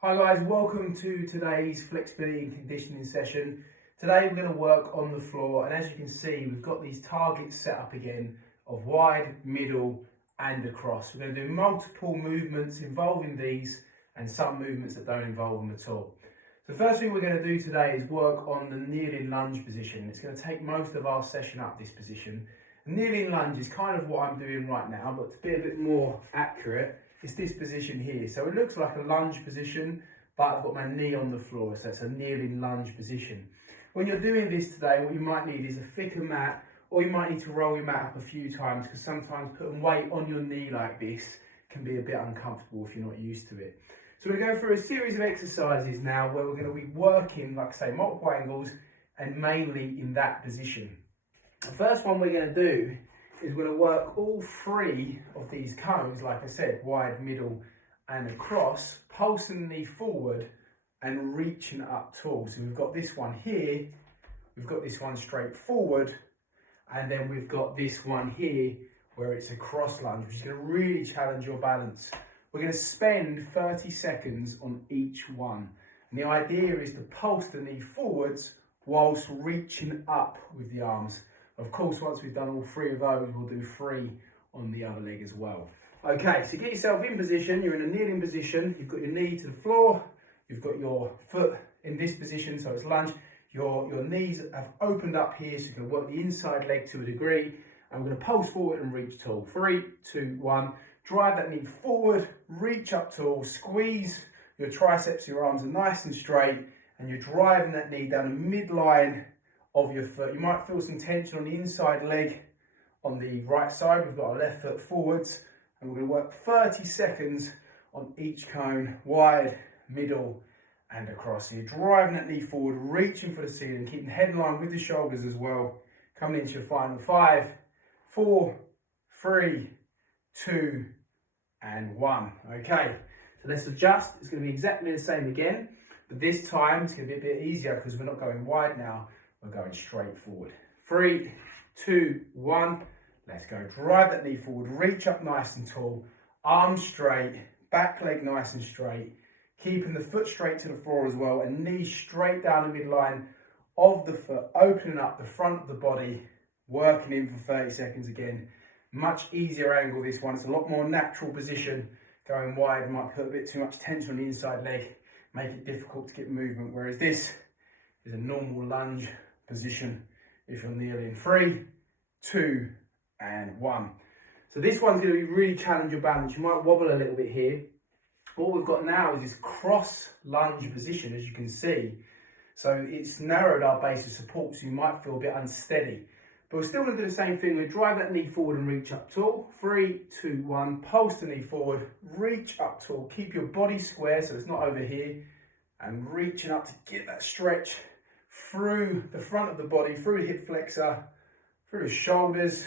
Hi guys, welcome to today's flexibility and conditioning session. Today we're going to work on the floor, and as you can see we've got these targets set up again of wide, middle and across. We're going to do multiple movements involving these and some movements that don't involve them at all. So the first thing we're going to do today is work on the kneeling lunge position. It's going to take most of our session up, this position. The kneeling lunge is kind of what I'm doing right now, but to be a bit more accurate, it's this position here. So it looks like a lunge position, but I've got my knee on the floor, so it's a kneeling lunge position. When you're doing this today, what you might need is a thicker mat, or you might need to roll your mat up a few times, because sometimes putting weight on your knee like this can be a bit uncomfortable if you're not used to it. So we're going to go through a series of exercises now where we're going to be working, like I say, multiple angles and mainly in that position. The first one we're going to do is we're going to work all three of these cones, like I said, wide, middle and across, pulsing the knee forward and reaching up tall. So we've got this one here, we've got this one straight forward, and then we've got this one here where it's a cross lunge, which is going to really challenge your balance. We're going to spend 30 seconds on each one. And the idea is to pulse the knee forwards whilst reaching up with the arms. Of course, once we've done all three of those, we'll do 3 on the other leg as well. Okay, so get yourself in position. You're in a kneeling position. You've got your knee to the floor. You've got your foot in this position, so it's lunge. Your knees have opened up here, so you can work the inside leg to a degree. And we're going to pulse forward and reach tall. 3, 2, 1. Drive that knee forward, reach up tall, squeeze your triceps, your arms are nice and straight, and you're driving that knee down the midline of your foot. You might feel some tension on the inside leg on the right side. We've got our left foot forwards, and we're going to work 30 seconds on each cone, wide, middle and across. So you're driving that knee forward, reaching for the ceiling, keeping the head in line with the shoulders as well. Coming into your final 5, 4, 3, 2 and 1. Okay, so let's adjust. It's going to be exactly the same again, but this time it's going to be a bit easier because we're not going wide now. We're going straight forward. 3, 2, 1. Let's go. Drive that knee forward. Reach up nice and tall. Arms straight. Back leg nice and straight. Keeping the foot straight to the floor as well. And knee straight down the midline of the foot. Opening up the front of the body. Working in for 30 seconds again. Much easier angle this one. It's a lot more natural position. Going wide might put a bit too much tension on the inside leg. Make it difficult to get movement. Whereas this is a normal lunge position if you're kneeling. 3, 2 and 1. So this one's going to be really challenge your balance. You might wobble a little bit here. What we've got now is this cross lunge position, as you can see. So it's narrowed our base of support, so you might feel a bit unsteady. But we're still going to do the same thing. We drive that knee forward and reach up tall. 3, 2, 1. Pulse the knee forward, reach up tall. Keep your body square so it's not over here. And reaching up to get that stretch through the front of the body, through the hip flexor, through the shoulders,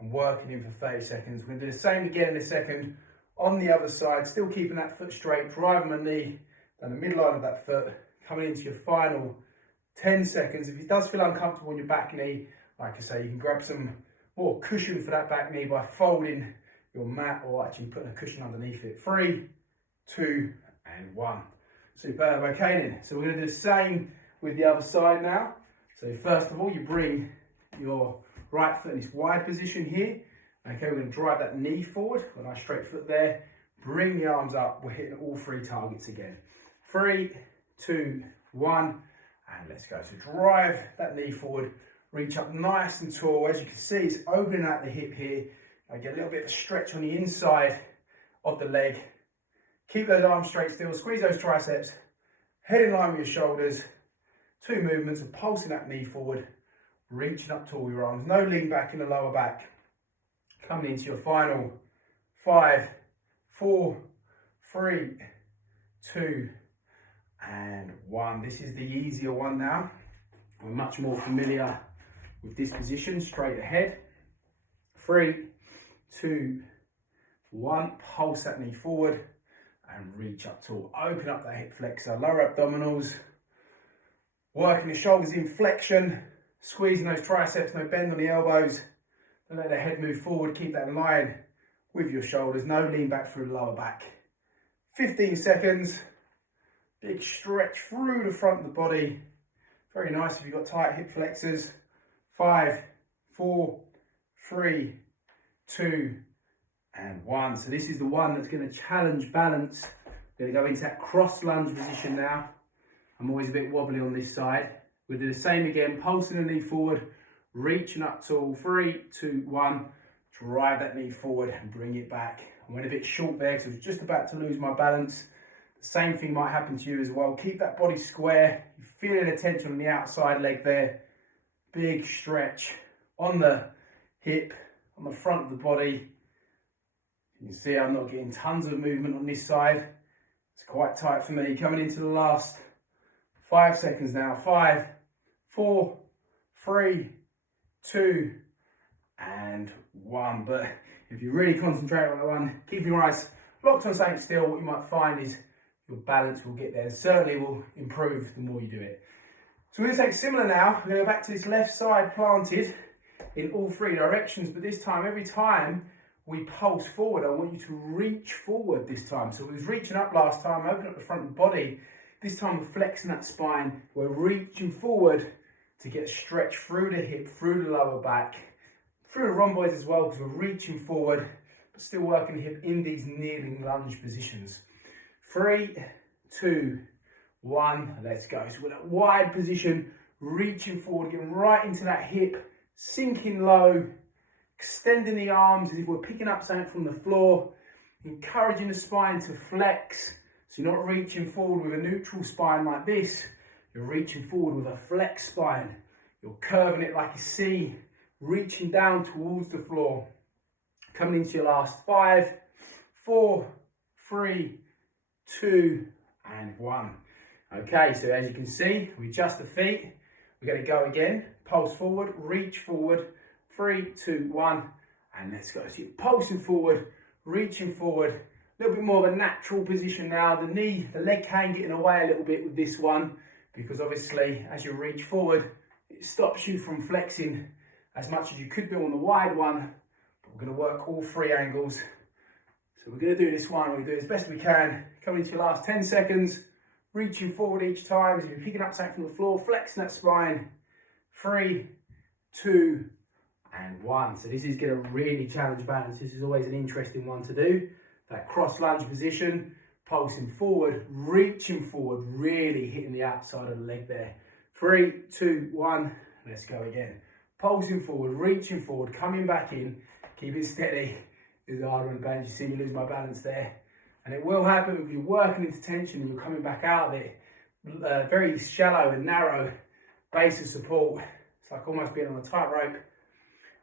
and working in for 30 seconds. We're going to do the same again in a second on the other side, still keeping that foot straight, driving my knee down the midline of that foot, coming into your final 10 seconds. If it does feel uncomfortable on your back knee, like I say, you can grab some more cushion for that back knee by folding your mat or actually putting a cushion underneath it. 3, 2 and 1. Superb. Okay then, so we're going to do the same with the other side now. So first of all, you bring your right foot in this wide position here. Okay, we're going to drive that knee forward, got a nice straight foot there. Bring the arms up, we're hitting all 3 targets again. 3, 2, 1, and let's go. So drive that knee forward, reach up nice and tall. As you can see, it's opening out the hip here. I get a little bit of a stretch on the inside of the leg. Keep those arms straight still, squeeze those triceps, head in line with your shoulders. 2 movements of pulsing that knee forward, reaching up tall with your arms. No lean back in the lower back. Coming into your final 5, 4, 3, 2, and 1. This is the easier one now. We're much more familiar with this position, straight ahead. 3, 2, 1. Pulse that knee forward and reach up tall. Open up that hip flexor, lower abdominals. Working the shoulders in flexion, squeezing those triceps, no bend on the elbows. Don't let the head move forward, keep that in line with your shoulders. No lean back through the lower back. 15 seconds. Big stretch through the front of the body. Very nice if you've got tight hip flexors. 5, 4, 3, 2, and 1. So this is the one that's going to challenge balance. We're going to go into that cross lunge position now. I'm always a bit wobbly on this side. We'll do the same again, pulsing the knee forward, reaching up tall. 3, 2, 1. Drive that knee forward and bring it back. I went a bit short there because I was just about to lose my balance. The same thing might happen to you as well. Keep that body square. You're feeling the tension on the outside leg there. Big stretch on the hip, on the front of the body. You can see I'm not getting tons of movement on this side. It's quite tight for me. Coming into the last 5 seconds now. 5, 4, 3, 2, and 1. But if you really concentrate on that one, keep your eyes locked on something still, what you might find is your balance will get there. And certainly will improve the more you do it. So we're going to take similar now. We're going to go back to this left side planted in all 3 directions. But this time, every time we pulse forward, I want you to reach forward this time. So we was reaching up last time, open up the front of the body. This time we're flexing that spine. We're reaching forward to get a stretch through the hip, through the lower back, through the rhomboids as well, because we're reaching forward, but still working the hip in these kneeling lunge positions. 3, 2, 1, let's go. So we're in that wide position, reaching forward, getting right into that hip, sinking low, extending the arms as if we're picking up something from the floor, encouraging the spine to flex. So you're not reaching forward with a neutral spine like this, you're reaching forward with a flex spine. You're curving it like a C, reaching down towards the floor. Coming into your last 5, 4, 3, 2, and 1. Okay, so as you can see, we adjust the feet. We're going to go again. Pulse forward, reach forward. 3, 2, 1, and let's go. So you're pulsing forward, reaching forward. A little bit more of a natural position now. The leg can get in the way a little bit with this one, because obviously as you reach forward, it stops you from flexing as much as you could do on the wide one. But we're going to work all 3 angles. So we're going to do this one. We're going to do it as best we can. Coming into your last 10 seconds. Reaching forward each time as you're picking up something from the floor, flexing that spine. 3, 2, and 1. So this is going to really challenge balance. This is always an interesting one to do. That cross lunge position, pulsing forward, reaching forward, really hitting the outside of the leg there. 3, 2, 1, let's go again. Pulsing forward, reaching forward, coming back in, keep it steady. This is a hard one, balance. You see me lose my balance there. And it will happen if you're working into tension and you're coming back out of it. Very shallow and narrow base of support. It's like almost being on a tightrope.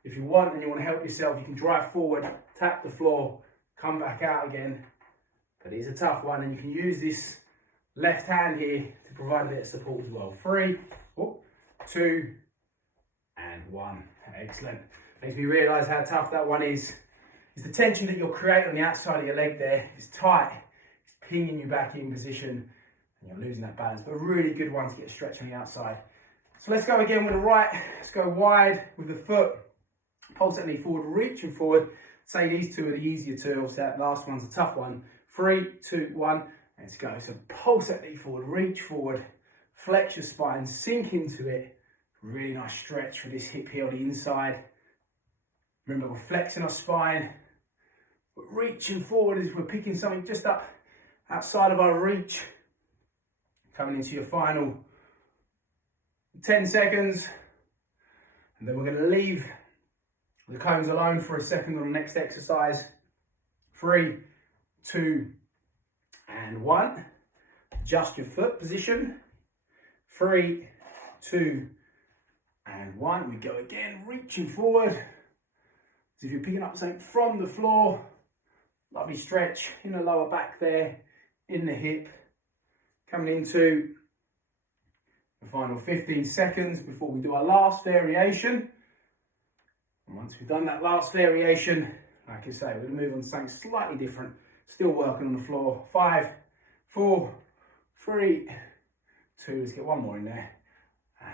If you want and you want to help yourself, you can drive forward, tap the floor, come back out again. But it's a tough one, and you can use this left hand here to provide a bit of support as well. 3, 2, and 1. Excellent. Makes me realise how tough that one is. It's the tension that you'll create on the outside of your leg there. It's tight. It's pinging you back in position, and you're losing that balance. But a really good one to get a stretch on the outside. So let's go again with the right. Let's go wide with the foot. Pulse that knee forward, reaching forward. Say these 2 are the easier 2. Obviously that last one's a tough one. 3, 2, 1. Let's go. So pulse that knee forward, reach forward. Flex your spine, sink into it. Really nice stretch for this hip here on the inside. Remember, we're flexing our spine. We're reaching forward as we're picking something just up outside of our reach. Coming into your final 10 seconds. And then we're going to leave the cones alone for a second on the next exercise. 3, 2, and 1. Adjust your foot position. 3, 2, and 1. We go again, reaching forward. As if you're picking up something from the floor. Lovely stretch in the lower back there, in the hip. Coming into the final 15 seconds before we do our last variation. And once we've done that last variation, like I say, we're going to move on to something slightly different. Still working on the floor. 5, 4, 3, 2. Let's get one more in there.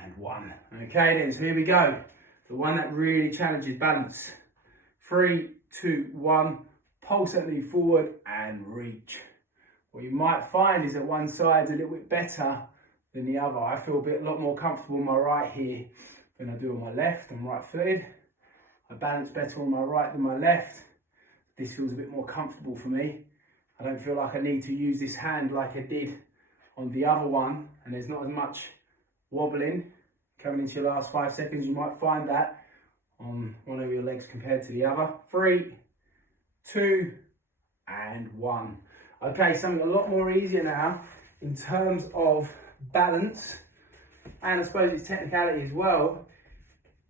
And 1. Okay then, so here we go. The one that really challenges balance. 3, 2, 1. Pulse that knee forward and reach. what you might find is that one side's a little bit better than the other. I feel a lot more comfortable on my right here than I do on my left. I'm right footed. I balance better on my right than my left. This feels a bit more comfortable for me. I don't feel like I need to use this hand like I did on the other one, and there's not as much wobbling coming into your last 5 seconds. You might find that on one of your legs compared to the other. 3, 2, and 1. Okay, something a lot more easier now in terms of balance, and I suppose it's technicality as well.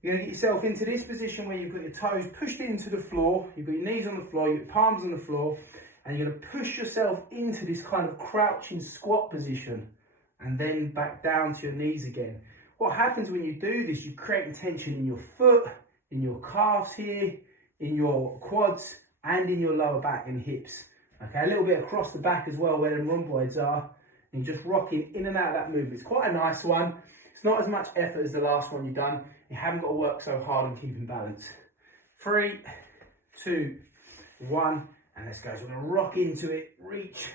You're going to get yourself into this position where you've got your toes pushed into the floor, you've got your knees on the floor, your palms on the floor, and you're going to push yourself into this kind of crouching squat position and then back down to your knees again. What happens when you do this, you're creating tension in your foot, in your calves here, in your quads, and in your lower back and hips. Okay, a little bit across the back as well where the rhomboids are, and you're just rocking in and out of that movement. It's quite a nice one. It's not as much effort as the last one you've done. You haven't got to work so hard on keeping balance. 3, 2, 1, and let's go. So we're going to rock into it, reach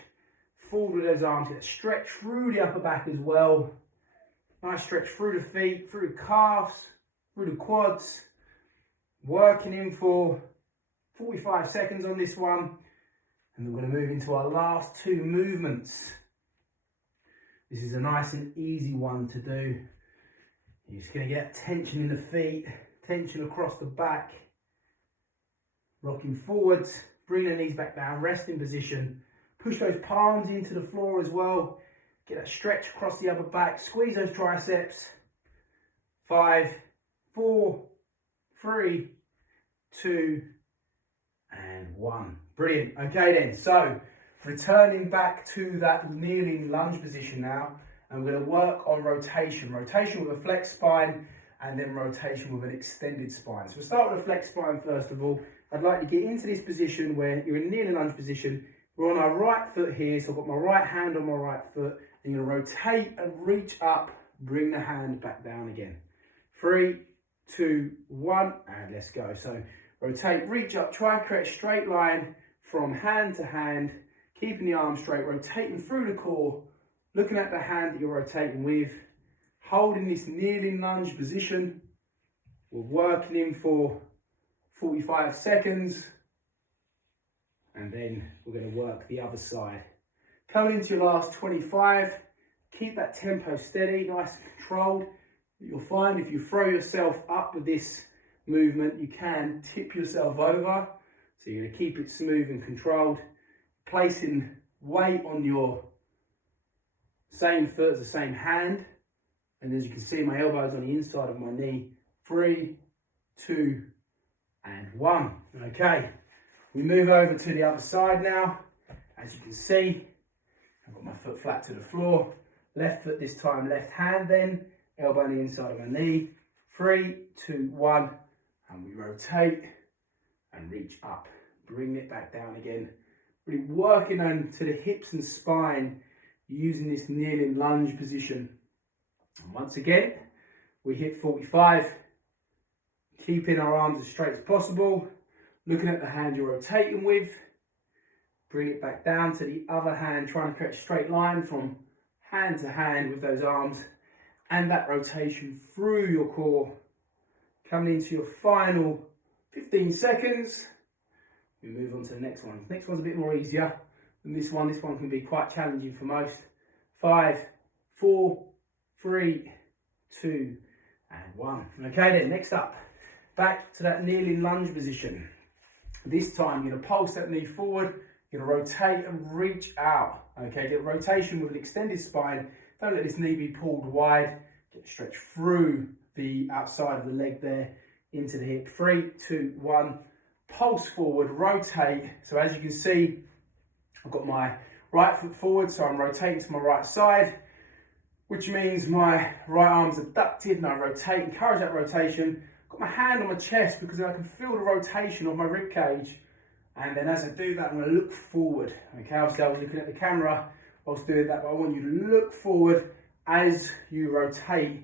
forward with those arms, get a stretch through the upper back as well. Nice stretch through the feet, through the calves, through the quads. Working in for 45 seconds on this one. And then we're going to move into our last 2 movements. This is a nice and easy one to do. You're just going to get tension in the feet, tension across the back. Rocking forwards, bring the knees back down, rest in position. Push those palms into the floor as well. Get that stretch across the upper back, squeeze those triceps. 5, 4, 3, 2, and 1. Brilliant. Okay then, so returning back to that kneeling lunge position now, and we're going to work on rotation. Rotation with a flexed spine, and then rotation with an extended spine. So we'll start with a flexed spine first of all. I'd like to get into this position where you're in a kneeling lunge position. We're on our right foot here, so I've got my right hand on my right foot. And you're going to rotate and reach up, bring the hand back down again. 3, 2, 1, and let's go. So rotate, reach up, try and create a straight line from hand to hand, keeping the arm straight, rotating through the core, looking at the hand that you're rotating with, holding this kneeling lunge position. We're working in for 45 seconds, and then we're going to work the other side. Coming into your last 25, keep that tempo steady, nice and controlled. You'll find if you throw yourself up with this movement, you can tip yourself over. So you're going to keep it smooth and controlled. Placing weight on your same foot as the same hand. And as you can see, my elbow's on the inside of my knee. 3, 2, and 1. Okay, we move over to the other side now. As you can see, I've got my foot flat to the floor. Left foot this time, left hand then. Elbow on the inside of my knee. 3, 2, 1. And we rotate and reach up. Bring it back down again. Really working on to the hips and spine using this kneeling lunge position. And once again, we hit 45. Keeping our arms as straight as possible. Looking at the hand you're rotating with. Bring it back down to the other hand, trying to create a straight line from hand to hand with those arms. And that rotation through your core. Coming into your final 15 seconds. We move on to the next one. Next one's a bit more easier than this one. This one can be quite challenging for most. 5, 4, 3, 2, and 1. Okay then, next up. Back to that kneeling lunge position. This time you're going to pulse that knee forward. You're going to rotate and reach out. Okay, get rotation with an extended spine. Don't let this knee be pulled wide. Get stretch through the outside of the leg there into the hip. 3, 2, 1. Pulse forward, rotate. So as you can see, I've got my right foot forward, so I'm rotating to my right side, which means my right arm's abducted and I rotate, encourage that rotation. Got my hand on my chest because I can feel the rotation of my rib cage. And then as I do that, I'm going to look forward. Okay, obviously I was looking at the camera whilst doing that, but I want you to look forward as you rotate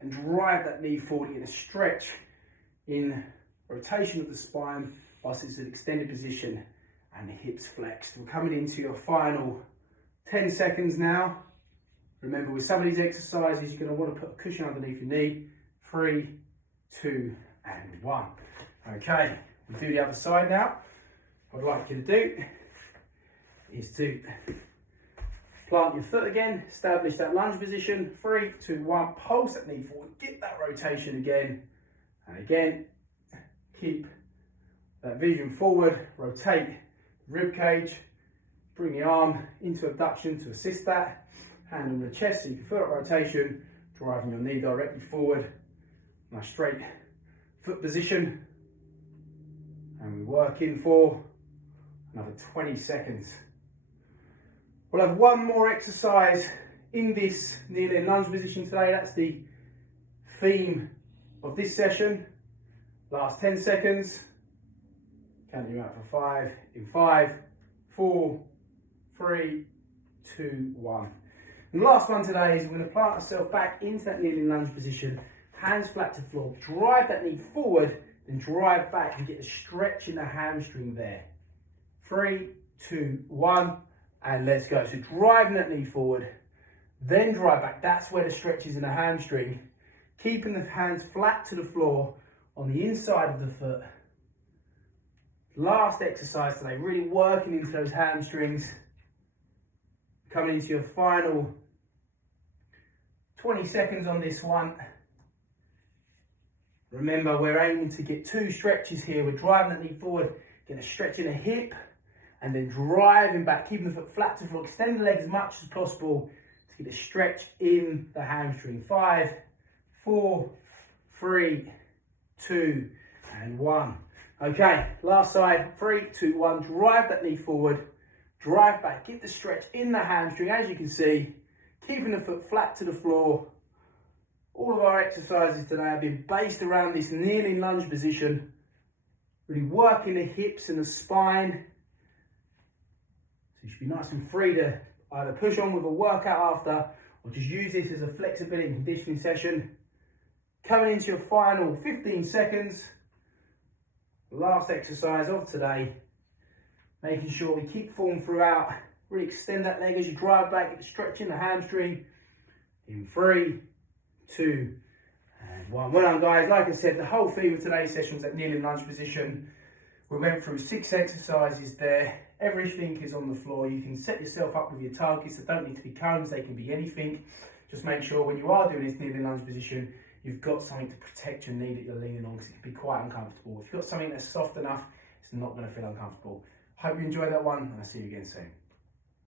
and drive that knee forward in a stretch in rotation of the spine whilst it's an extended position and the hips flexed. We're coming into your final 10 seconds now. Remember, with some of these exercises, you're going to want to put a cushion underneath your knee. 3, 2, and 1. Okay, we'll do the other side now. What I'd like you to do is to plant your foot again, establish that lunge position. 3, 2, 1, pulse that knee forward, get that rotation again. And again, keep that vision forward, rotate the rib cage, bring the arm into abduction to assist that. Hand on the chest so you can feel that rotation, driving your knee directly forward. Nice straight foot position. And we work in for another 20 seconds. We'll have one more exercise in this kneeling lunge position today. That's the theme of this session. Last 10 seconds. Counting you out for 5. In 5, 4, 3, 2, 1. And the last one today is we're going to plant ourselves back into that kneeling lunge position. Hands flat to the floor. Drive that knee forward, then drive back and get a stretch in the hamstring there. 3, 2, 1, and let's go. So driving that knee forward, then drive back. That's where the stretch is in the hamstring. Keeping the hands flat to the floor on the inside of the foot. Last exercise today, really working into those hamstrings. Coming into your final 20 seconds on this one. Remember, we're aiming to get 2 stretches here. We're driving that knee forward, getting a stretch in the hip, and then driving back, keeping the foot flat to the floor. Extend the leg as much as possible to get a stretch in the hamstring. 5, 4, 3, 2, and 1. Okay, last side. 3, 2, 1. Drive that knee forward. Drive back. Get the stretch in the hamstring. As you can see, keeping the foot flat to the floor. All of our exercises today have been based around this kneeling lunge position. Really working the hips and the spine. So you should be nice and free to either push on with a workout after or just use this as a flexibility and conditioning session. Coming into your final 15 seconds. Last exercise of today. Making sure we keep form throughout. Really extend that leg as you drive back, get the stretch in the hamstring. In 3, 2, and 1. Well done, guys. Like I said, the whole theme of today's session was that kneeling lunge position. We went through 6 exercises there. Everything is on the floor. You can set yourself up with your targets. They don't need to be cones. They can be anything. Just make sure when you are doing this kneeling lunge position, you've got something to protect your knee that you're leaning on because it can be quite uncomfortable. If you've got something that's soft enough, it's not going to feel uncomfortable. Hope you enjoyed that one, and I'll see you again soon.